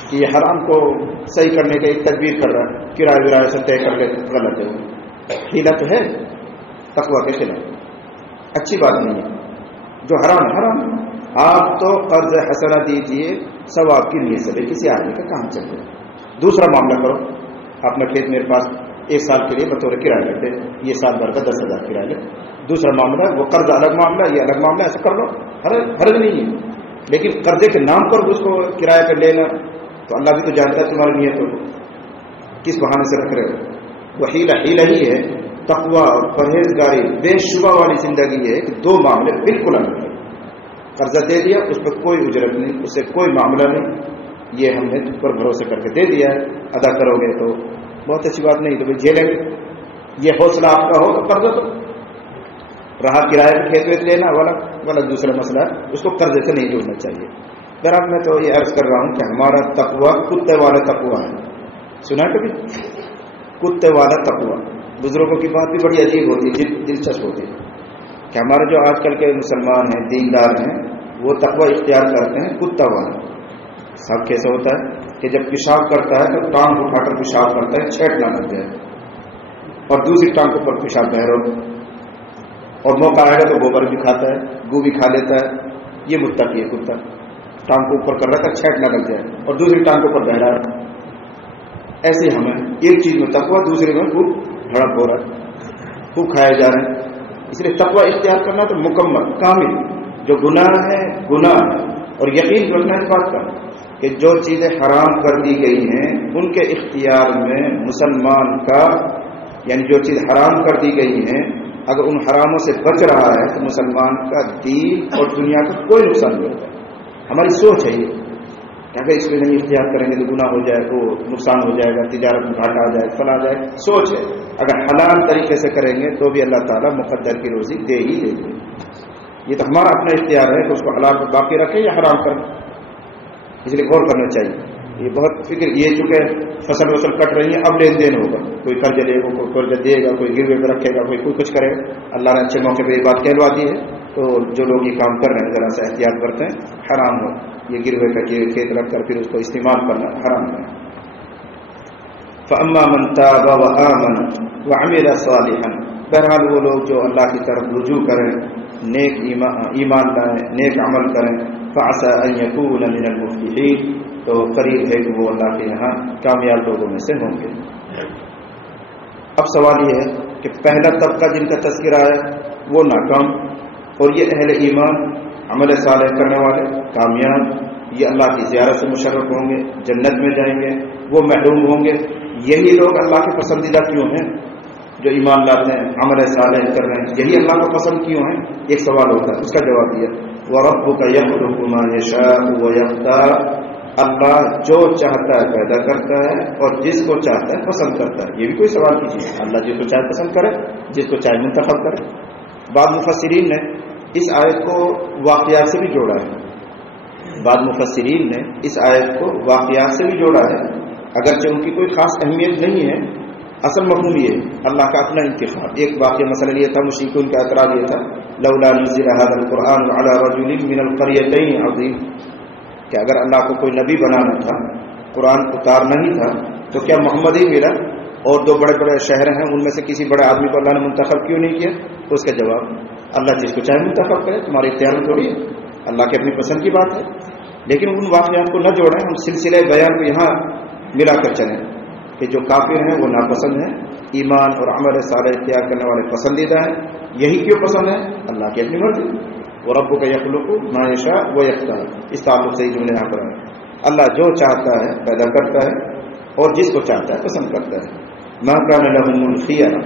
کہ یہ حرام کو صحیح کرنے کا ایک تدبیر کر رہا ہے، کرایہ ورایہ سے طے کر کے غلط ہے. ہیلا تو ہے تقویٰ کے خلاف، اچھی بات نہیں ہے. جو حرام ہے حرام. آپ تو قرض حسنہ دیجیے ثواب کی نیت سے، کسی آدمی کا کام چل رہا ہے. دوسرا معاملہ کرو، اپنا کھیت میرے پاس 1 سال کے لیے بطور کرایہ لیتے، یہ سال بھر کا 10,000 کرایہ لے. دوسرا معاملہ وہ قرض الگ معاملہ، یہ الگ معاملہ، ایسا کر لو، حرج نہیں ہے. لیکن قرضے کے نام پر اس کو کرایہ پہ لینا، تو اللہ بھی تو جانتا ہے تمہاری نیت کو کس بہانے سے رکھ رہے ہو. وہ ہیلا ہی ہے. تقویٰ اور پرہیزگاری بے شبہ والی زندگی ہے کہ 2 معاملے بالکل الگ ہیں. قرضہ دے دیا، اس پر کوئی اجرت نہیں، اس سے کوئی معاملہ نہیں، یہ ہم نے تم پر بھروسے کر کے دے دیا ہے، ادا کرو گے تو بہت اچھی بات نہیں تو بھائی جھیلیں گے. یہ حوصلہ آپ کا ہو تو قرضہ تو رہا کرایہ کھیت ویت لینا والا دوسرا مسئلہ ہے، اس کو قرضے سے نہیں جوڑنا چاہیے. برابر میں تو یہ عرض کر رہا ہوں کہ ہمارا تقوی کتے والا تقوی ہے. سنا کبھی کتے والا تقوی؟ بزرگوں کی بات بھی بڑی عجیب ہوتی ہے، دلچسپ ہوتی ہے کہ ہمارے جو آج کل کے مسلمان ہیں، دیندار ہیں، وہ تقوی اختیار کرتے ہیں کتا والا. سب کیسے ہوتا ہے کہ جب پیشاب کرتا ہے تو ٹانگ اٹھا کر پیشاب کرتا ہے، چھیٹ نہ لگ جائے، اور دوسری ٹانگ کے اوپر پیشاب بہرو، اور موقع آئے گا تو گوبر بھی کھاتا ہے، گو بھی کھا لیتا ہے. یہ متقی ہے کتا، ٹانگ کو اوپر کر رہا تھا چھیٹ نہ لگ جائے، اور دوسری ٹانگ کے اوپر بہرا ہے. ایسے ہمیں ایک چیز میں تقوی، دوسرے میں خوب ہڑپ ہو رہا ہے، خوب کھائے جا رہے ہیں. اس لیے تقوی اختیار کرنا تو مکمل کامل، جو گناہ ہے گناہ ہے، اور یقین رکھنا اس بات کا کہ جو چیزیں حرام کر دی گئی ہیں ان کے اختیار میں مسلمان کا، یعنی جو چیز حرام کر دی گئی ہیں اگر ان حراموں سے بچ رہا ہے تو مسلمان کا دین اور دنیا کا کوئی نقصان نہیں ہوتا. ہماری سوچ ہے یہ کہ اگر اس میں نہیں اختیار کریں گے تو گناہ ہو جائے، وہ نقصان ہو جائے گا، تجارت میں گھاٹا آ جائے، فلا جائے. سوچ ہے اگر حلال طریقے سے کریں گے تو بھی اللہ تعالیٰ مقدر کی روزی دے ہی دے گے. یہ تو ہمارا اپنا اختیار ہے کہ اس کو حلال کو باقی رکھیں یا حرام کریں. اس لیے غور کرنا چاہیے. یہ بہت فکر، یہ چونکہ فصل وصل کٹ رہی ہے، اب لین دین ہوگا، کوئی قرض لے گا، کوئی قرض دے گا، کوئی گروے پہ رکھے گا، کوئی کچھ کرے گا. اللہ نے اچھے موقع پہ یہ بات کہلوا دی ہے، تو جو لوگ یہ کام کر رہے ہیں ذرا سا احتیاط کرتے ہیں، حرام ہو یہ گروے کا کھیت رکھ کر پھر اس کو استعمال کرنا حرام ہے. فَأَمَّا مَن تَابَ وَآمَنَ وَعَمِلَ صَالِحًا، بہرحال وہ لوگ جو اللہ کی طرف رجوع کریں، نیک ایمان لائیں، نیک عمل کریں، فَعَسَىٰ أَن يَكُونَ مِنَ الْمُفْلِحِينَ، تو قریب ہے کہ وہ اللہ کے یہاں کامیاب لوگوں میں سے ہوں گے. اب سوال یہ ہے کہ پہلا طبقہ جن کا تذکرہ ہے وہ ناکام، اور یہ اہل ایمان عمل صالح کرنے والے کامیاب، یہ اللہ کی زیارت سے مشرف ہوں گے، جنت میں جائیں گے، وہ محروم ہوں گے. یہی لوگ اللہ کے پسندیدہ کیوں ہیں؟ جو ایمان لاتے ہیں، عمل صالح کر رہے ہیں، یہی اللہ کو پسند کیوں ہیں؟ ایک سوال ہوتا ہے، اس کا جواب دیا وَرَبُّكَ يَخْلُقُ مَا يَشَاءُ وَيَخْتَارُ، اللہ جو چاہتا ہے پیدا کرتا ہے اور جس کو چاہتا ہے پسند کرتا ہے. یہ بھی کوئی سوال کی چیز ہے، اللہ جس کو چاہے پسند کرے، جس کو چاہے منتخب کرے. بعض مفسرین نے اس آیت کو واقعات سے بھی جوڑا ہے، بعض مفسرین نے اس آیت کو واقعات سے بھی جوڑا ہے، اگرچہ ان کی کوئی خاص اہمیت نہیں ہے. اصل مفہوم یہ اللہ کا اپنا انتخاب. ایک واقعہ مثلا یہ تھا، مشرکین کا اعتراض یہ تھا لولا نزل هذا القرآن على رجل من القريتين عظيم، کہ اگر اللہ کو کوئی نبی بنانا تھا، قرآن اتارنا ہی تھا، تو کیا محمد ہی ملا اور دو بڑے بڑے شہر ہیں ان میں سے کسی بڑے آدمی کو اللہ نے منتخب کیوں نہیں کیا؟ تو اس کا جواب اللہ جس کو چاہے منتخب کرے، تمہارے اختیار میں تھوڑی ہے، اللہ کے اپنی پسند کی بات ہے. لیکن ان واقعات کو نہ جوڑیں، ہم سلسلے بیان کو یہاں ملا کر چلیں کہ جو کافر ہیں وہ ناپسند ہیں، ایمان اور عمل صالح اختیار کرنے والے پسندیدہ ہیں. یہی کیوں پسند ہے؟ اللہ کی اپنی مرضی. وَرَبُّكَ يَخْلُقُ مَا يَشَاءُ وَيَخْتَارُ، اس تعلق سے ہی جملے یہاں پر ہیں. اللہ جو چاہتا ہے پیدا کرتا ہے اور جس کو چاہتا ہے پسند کرتا ہے. مَا كَانَ لَهُمُ الْخِيَرَةُ،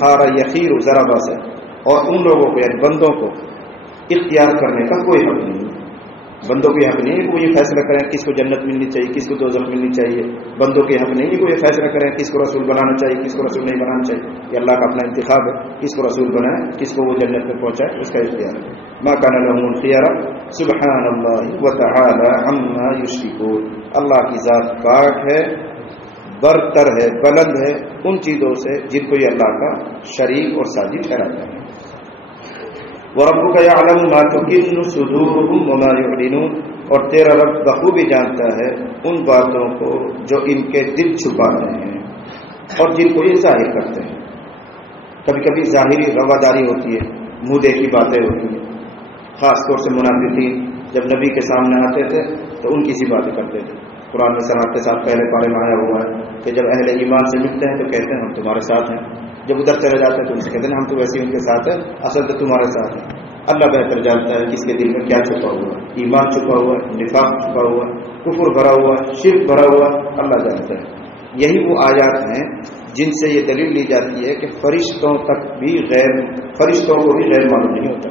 خَارَ يَخِيرُ ضربہ سے، اور ان لوگوں کو یعنی بندوں کو اختیار کرنے کا کوئی حق نہیں. بندوں کو یہ حق نہیں ہے کہ وہ یہ فیصلہ کریں کس کو جنت ملنی چاہیے، کس کو دوزخ ملنی چاہیے. بندوں کے حق نہیں ہے کہ وہ یہ فیصلہ کریں کس کو رسول بنانا چاہیے، کس کو رسول نہیں بنانا چاہیے. یہ اللہ کا اپنا انتخاب ہے، کس کو رسول بنائے، کس کو وہ جنت میں پہنچائے، اس کا اختیار ہے. ما كان لهم الخيار سبحان اللہ وتعالى عما يشركون، اللہ کی ذات پاک ہے، برتر ہے، بلند ہے ان چیزوں سے جن کو یہ اللہ کا شریک اور ساجد ٹھہراتا ہے. وَرَبُّكَ يَعْلَمُ مَا تُكِنُّ صُدُورُهُمْ وَمَا يُعْلِنُونَ، اور تیرا رب بخوبی جانتا ہے ان باتوں کو جو ان کے دل چھپاتے ہیں اور جن کو یہ ظاہر کرتے ہیں. کبھی کبھی ظاہری رواداری ہوتی ہے، منہ دیکھی باتیں ہوتی ہیں. خاص طور سے منافقین جب نبی کے سامنے آتے تھے تو ان کی سی باتیں کرتے تھے. قرآن میں سراحت کے ساتھ پہلے پارے میں آیا ہوا ہے کہ جب اہل ایمان سے ملتے ہیں تو کہتے ہیں ہم تمہارے ساتھ ہیں، جب ادھر چلے جاتے ہیں تو ان سے کہتے ہیں ہم تو ویسے ان کے ساتھ ہیں، اصل تو تمہارے ساتھ ہیں. اللہ بہتر جانتا ہے کس کے دل میں کیا چھپا ہوا ہے، ایمان چھپا ہوا ہے، نفاق چھپا ہوا ہے، کفر بھرا ہوا ہے، شرک بھرا ہوا ہے، اللہ جانتا ہے. یہی وہ آیات ہیں جن سے یہ دلیل لی جاتی ہے کہ فرشتوں کو بھی غیر معلوم نہیں ہوتا،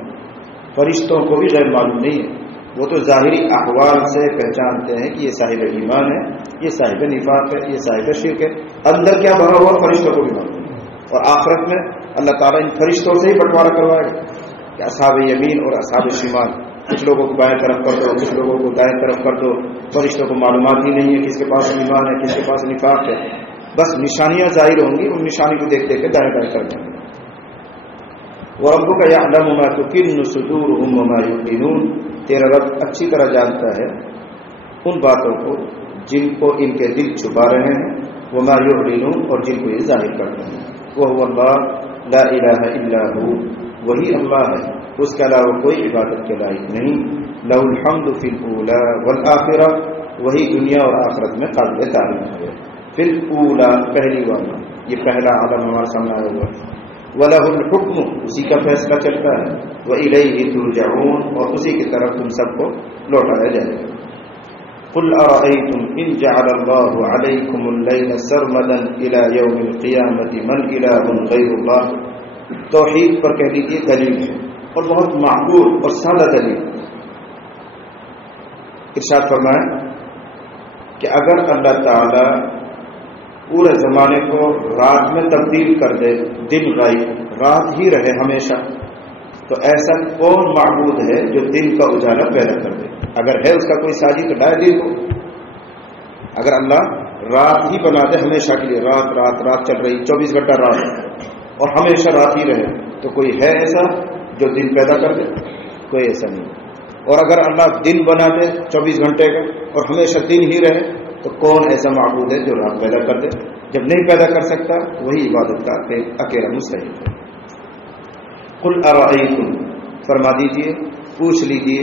فرشتوں کو بھی غیر معلوم نہیں ہے. وہ تو ظاہری احوال سے پہچانتے ہیں کہ یہ صاحب ایمان ہے، یہ صاحب نفاق ہے، یہ صاحب شرک ہے. اندر کیا بھرا ہوا فرشتوں کو بھی معلوم ہے. اور آخرت میں اللہ تعالیٰ ان فرشتوں سے ہی بٹوارا کروائے گا کہ اصحاب یمین اور اصحاب شمال کچھ لوگوں کو بائیں طرف کر دو، کچھ لوگوں کو دائیں طرف کر دو، فرشتوں کو معلومات ہی نہیں ہے کس کے پاس ایمان ہے کس کے پاس نفاق ہے، بس نشانیاں ظاہر ہوں گی، ان نشانی کو دیکھ دیکھ کے دائیں بائیں کر دیں گے۔ وَرَبُّكَ يَعْلَمُ مَا تُكِنُّ صُدُورُهُمْ وَمَا يُعْلِنُونَ، تیرا رب اچھی طرح جانتا ہے ان باتوں کو جن کو ان کے دل چھپا رہے ہیں، وَمَا يُعْلِنُونَ، اور جن کو یہ ظاہر کرتے ہیں۔ وَهُوَ اللَّهُ لَا إِلَٰهَ إِلَّا هُوَ، وہی اللہ ہے، اس کے علاوہ کوئی عبادت کے لائق نہیں۔ لَهُ الْحَمْدُ فِي الْأُولَىٰ وَالْآخِرَةِ، وہی دنیا اور آخرت میں قابل تعریف ہے۔ فی الْأُولَىٰ، پہلی والا، یہ پہلا عالم ہمارے سامنے آیا ہوا ہے۔ وَلَهُ الْحُكْمُ، اسی کا فیصلہ چلتا ہے۔ وَإِلَيْهِ تُرْجَعُونَ، اور اسی کی طرف تم سب کو لوٹایا جائے گا۔ قُلْ أَرَأَيْتُمْ إِنْ جَعَلَ اللَّهُ عَلَيْكُمُ اللَّيْلَ سَرْمَدًا إِلَى يَوْمِ الْقِيَامَةِ مَنْ إِلَٰهٌ غَيْرُ اللَّهِ، توحید پر کہہ لیجیے دلیل ہے، اور بہت معقول اور سادہ دلیل۔ ارشاد فرمائے کہ اگر اللہ تعالی پورے زمانے کو رات میں تبدیل کر دے، دن غائب، رات ہی رہے ہمیشہ، تو ایسا کون معبود ہے جو دن کا اجالا پیدا کر دے؟ اگر ہے اس کا کوئی ساجی تو لائے دن کو۔ اگر اللہ رات ہی بنا دے ہمیشہ کے لیے، رات رات رات چل رہی، 24 گھنٹہ رات اور ہمیشہ رات ہی رہے، تو کوئی ہے ایسا جو دن پیدا کر دے؟ کوئی ایسا نہیں۔ اور اگر اللہ دن بنا دے 24 گھنٹے کا اور ہمیشہ دن ہی رہے، تو کون ایسا معبود ہے جو رات پیدا کر دے؟ جب نہیں پیدا کر سکتا وہی عبادت کا اکیلا مستحق ہے۔ قل ارأیتم، فرما دیجئے، پوچھ لیجئے،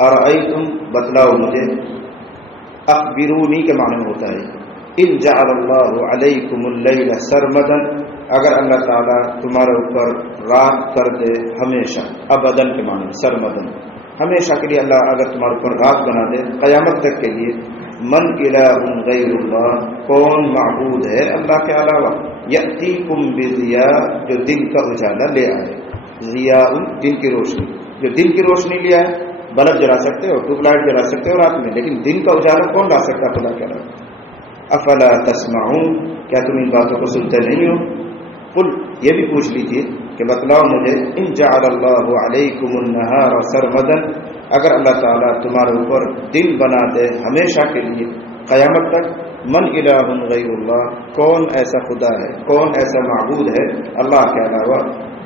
ارأیتم، بتلاؤ مجھے، اخبرونی کے معنی ہوتا ہے ان جعل اللہ علیکم اللیل سرمدا، اگر اللہ تعالیٰ تمہارے اوپر رات کر دے ہمیشہ، ابدن کے معنی سرمدن، ہمیشہ کے لیے اللہ اگر تمہارے اوپر رات بنا دے قیامت تک کے لیے، من الہ غیر اللہ، کون معبود ہے اللہ کے علاوہ، یأتیکم بضیاء، جو دن کا اجالا لے آئے، ضیاء دن کی روشنی، جو دن کی روشنی لے آئے، بلب جلا سکتے ہو، ٹیوب لائٹ جلا سکتے ہو رات میں، لیکن دن کا اجالا کون لا سکتا ہے خدا کے علاوہ؟ افلا تسمعون، کیا تم ان باتوں کو سنتے نہیں ہو؟ قل، یہ بھی پوچھ لیجئے کہ بتلاؤ مجھے، ان جعل اللہ علیکم النہار سرمدا، اگر اللہ تعالیٰ تمہارے اوپر دن بنا دے ہمیشہ کے لیے قیامت تک، من الہ غیر اللہ، کون ایسا خدا ہے، کون ایسا معبود ہے اللہ کے علاوہ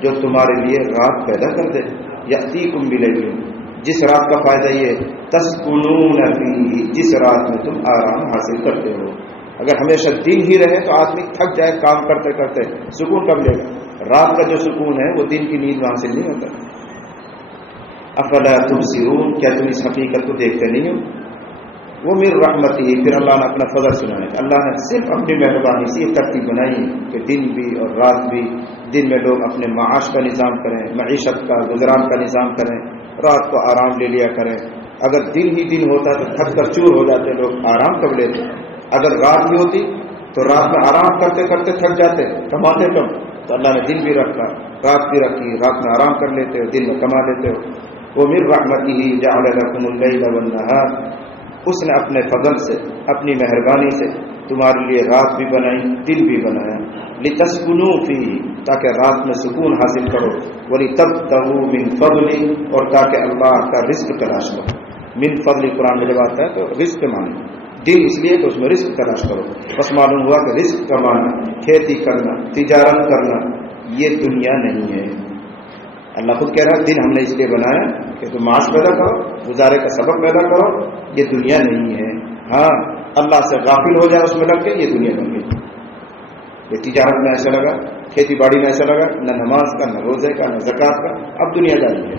جو تمہارے لیے رات پیدا کر دے، یأتیکم بلیل، جس رات کا فائدہ یہ تسکنون فیہ، جس رات میں تم آرام حاصل کرتے ہو۔ اگر ہمیشہ دن ہی رہے تو آدمی تھک جائے کام کرتے کرتے، سکون کب لے گا؟ رات کا جو سکون ہے وہ دن کی نیند میں حاصل نہیں ہوتا۔ افلا تبصرون، کیا تم اس حقیقت کو دیکھتے نہیں ہو؟ وہ من رحمتی، پھر اللہ نے اپنا فضل سنایا، اللہ نے صرف اپنی مہربانی سے یہ ترتیب بنائی کہ دن بھی اور رات بھی، دن میں لوگ اپنے معاش کا نظام کریں، معیشت کا گزران کا نظام کریں، رات کو آرام لے لیا کریں۔ اگر دن ہی دن ہوتا تو تھک کر چور ہو جاتے لوگ، آرام کب لیتے؟ اگر رات ہی ہوتی تو رات میں آرام کرتے کرتے تھک جاتے، کماتے کم، تو اللہ نے دن بھی رکھا، رات بھی رکھی، رات میں آرام کر لیتے ہو، دن میں کما لیتے ہو۔ وَمِن رَحْمَتِهِ جَعَلَ لَكُمُ اللَّيْلَ وَالنَّهَارَ، اس نے اپنے فضل سے، اپنی مہربانی سے تمہارے لیے رات بھی بنائی، دن بھی بنایا، لِتَسْكُنُوا فِيهِ، تاکہ رات میں سکون حاصل کرو، وَلِتَبْتَغُوا مِن فَضْلِهِ، اور تاکہ اللہ کا رزق تلاش کرو۔ من فضل قرآن میں جب آتا ہے تو رزق کے معنی، دن اس لیے کہ اس میں رزق تلاش کرو۔ بس معلوم ہوا کہ رزق کمانا، کھیتی کرنا، تجارت کرنا، یہ دنیا نہیں ہے۔ اللہ خود کہہ رہا ہے دن ہم نے اس لیے بنایا کہ تم معاش پیدا کرو، گزارے کا سبب پیدا کرو، یہ دنیا نہیں ہے۔ ہاں اللہ سے غافل ہو جائے اس میں لگ کے، یہ دنیا بن گئی۔ یہ تجارت میں ایسا لگا، کھیتی باڑی میں ایسا لگا، نہ نماز کا، نہ روزے کا، نہ زکوٰۃ کا، اب دنیا داری ہے۔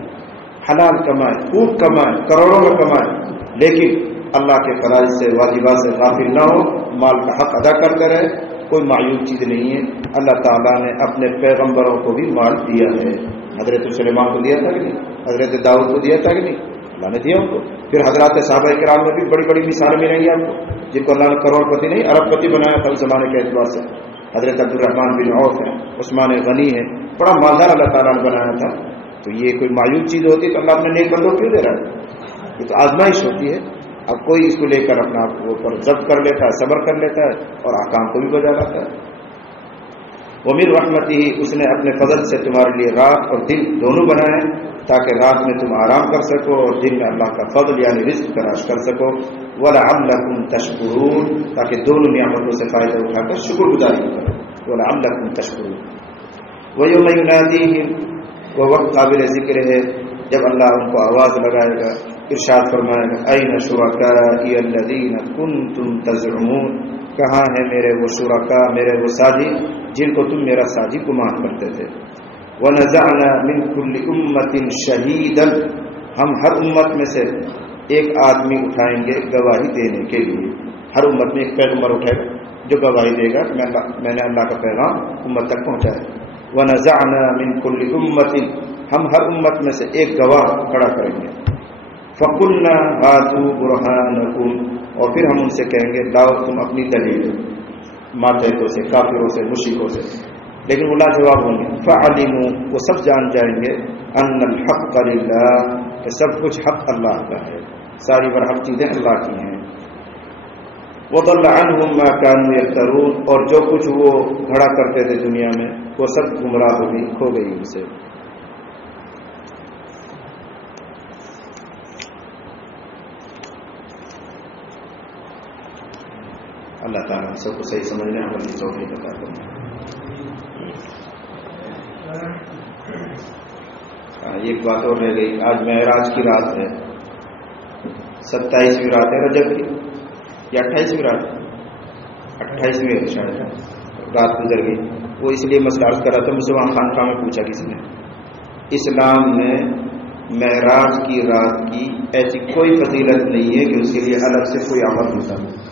حلال کمائے، خوب کمائے، کروڑوں میں کمائے، لیکن اللہ کے فرائض سے، واجبات سے غافل نہ ہو، مال کا حق ادا کرتے رہے، کوئی معیوب چیز نہیں ہے۔ اللہ تعالیٰ نے اپنے پیغمبروں کو بھی مال دیا ہے، حضرت سلیمان کو دیا تھا کہ نہیں، حضرت داؤد کو دیا تھا کہ نہیں، اللہ نے دیا ان کو۔ پھر حضرات صحابہ کرام میں بھی بڑی بڑی مثالیں ملیں گی آپ کو، جن کو اللہ نے کروڑ پتی نہیں ارب پتی بنایا تھا اس زمانے کے اعتبار سے۔ حضرت عبدالرحمن بن عوف ہیں، عثمان غنی ہیں، بڑا مالدار اللہ تعالیٰ نے بنایا تھا۔ تو یہ کوئی معیوب چیز ہوتی تو اللہ اپنے نیک بندوں کیوں دے رہا ہے؟ یہ تو آزمائش ہوتی ہے۔ اب کوئی اس کو لے کر اپنا اوپر ضبط کر لیتا ہے، صبر کر لیتا ہے اور احکام کو بھی بجا لاتا ہے۔ ومن رحمتہ اس نے اپنے فضل سے تمہارے لیے رات اور دن دونوں بنائے تاکہ رات میں تم آرام کر سکو اور دن میں اللہ کا فضل یعنی رزق تلاش کر سکو، وَلَعَلَّكُمْ تَشْكُرُونَ تاکہ دونوں نعمتوں سے فائدہ اٹھا کر شکر گزاری کرو، وَلَعَلَّكُمْ تَشْكُرُونَ۔ وَيَوْمَ يُنَادِيهِمْ وہ وقت قابل ذکر ہے جب اللہ ان کو آواز لگائے گا، ارشاد فرمائے گا أَيْنَ شُرَكَائِيَ الَّذِينَ كُنْتُمْ تَزْعُمُونَ کہاں ہیں میرے وہ شرکا، میرے وہ ساجی جن کو تم میرا ساجی گمان کرتے تھے۔ وَنَزَعْنَا مِنْ كُلِّ أُمَّةٍ شَهِيدًا ہم ہر امت میں سے ایک آدمی اٹھائیں گے گواہی دینے کے لیے، ہر امت میں ایک پیغمبر اٹھائے گا جو گواہی دے گا میں نے اللہ کا پیغام امت تک پہنچایا۔ وَنَزَعْنَا مِنْ كُلِّ أُمَّةٍ ہم ہر امت میں سے ایک گواہ کھڑا کریں گے۔ فَقُلْنَا هَاتُوا بُرْهَانَكُمْ اور پھر ہم ان سے کہیں گے لاؤ تم اپنی دلیل، ماتحتوں سے، کافروں سے، مشرکوں سے، لیکن وہ لاجواب ہوں گے۔ فَعَلِمُوا وہ سب جان جائیں گے أَنَّ الْحَقَّ لِلَّهِ کہ سب کچھ حق اللہ کا ہے، ساری برحق چیزیں اللہ کی ہیں۔ وَضَلَّ عَنْهُمْ مَا كَانُوا يَفْتَرُونَ اور جو کچھ وہ گھڑا کرتے تھے دنیا میں وہ سب گمراہ ہو گئی، کھو گئی ان سے۔ اللہ تعالیٰ ہم سب کو صحیح سمجھنے عمل کی توفیق عطا فرمائے۔ ایک بات اور رہ گئی، آج معراج کی رات ہے، 27ویں رات ہے رجب کی یا 28ویں رات ہے، 28ویں ہے شاید، رات گزر گئی۔ وہ اس لیے مسئلہ عرض کر رہا تھا، مجھ سے وہاں خانقاہ میں پوچھا کسی نے، اسلام میں معراج کی رات کی ایسی کوئی فضیلت نہیں ہے کہ اس کے لیے الگ سے کوئی عمل ہوتا ہے۔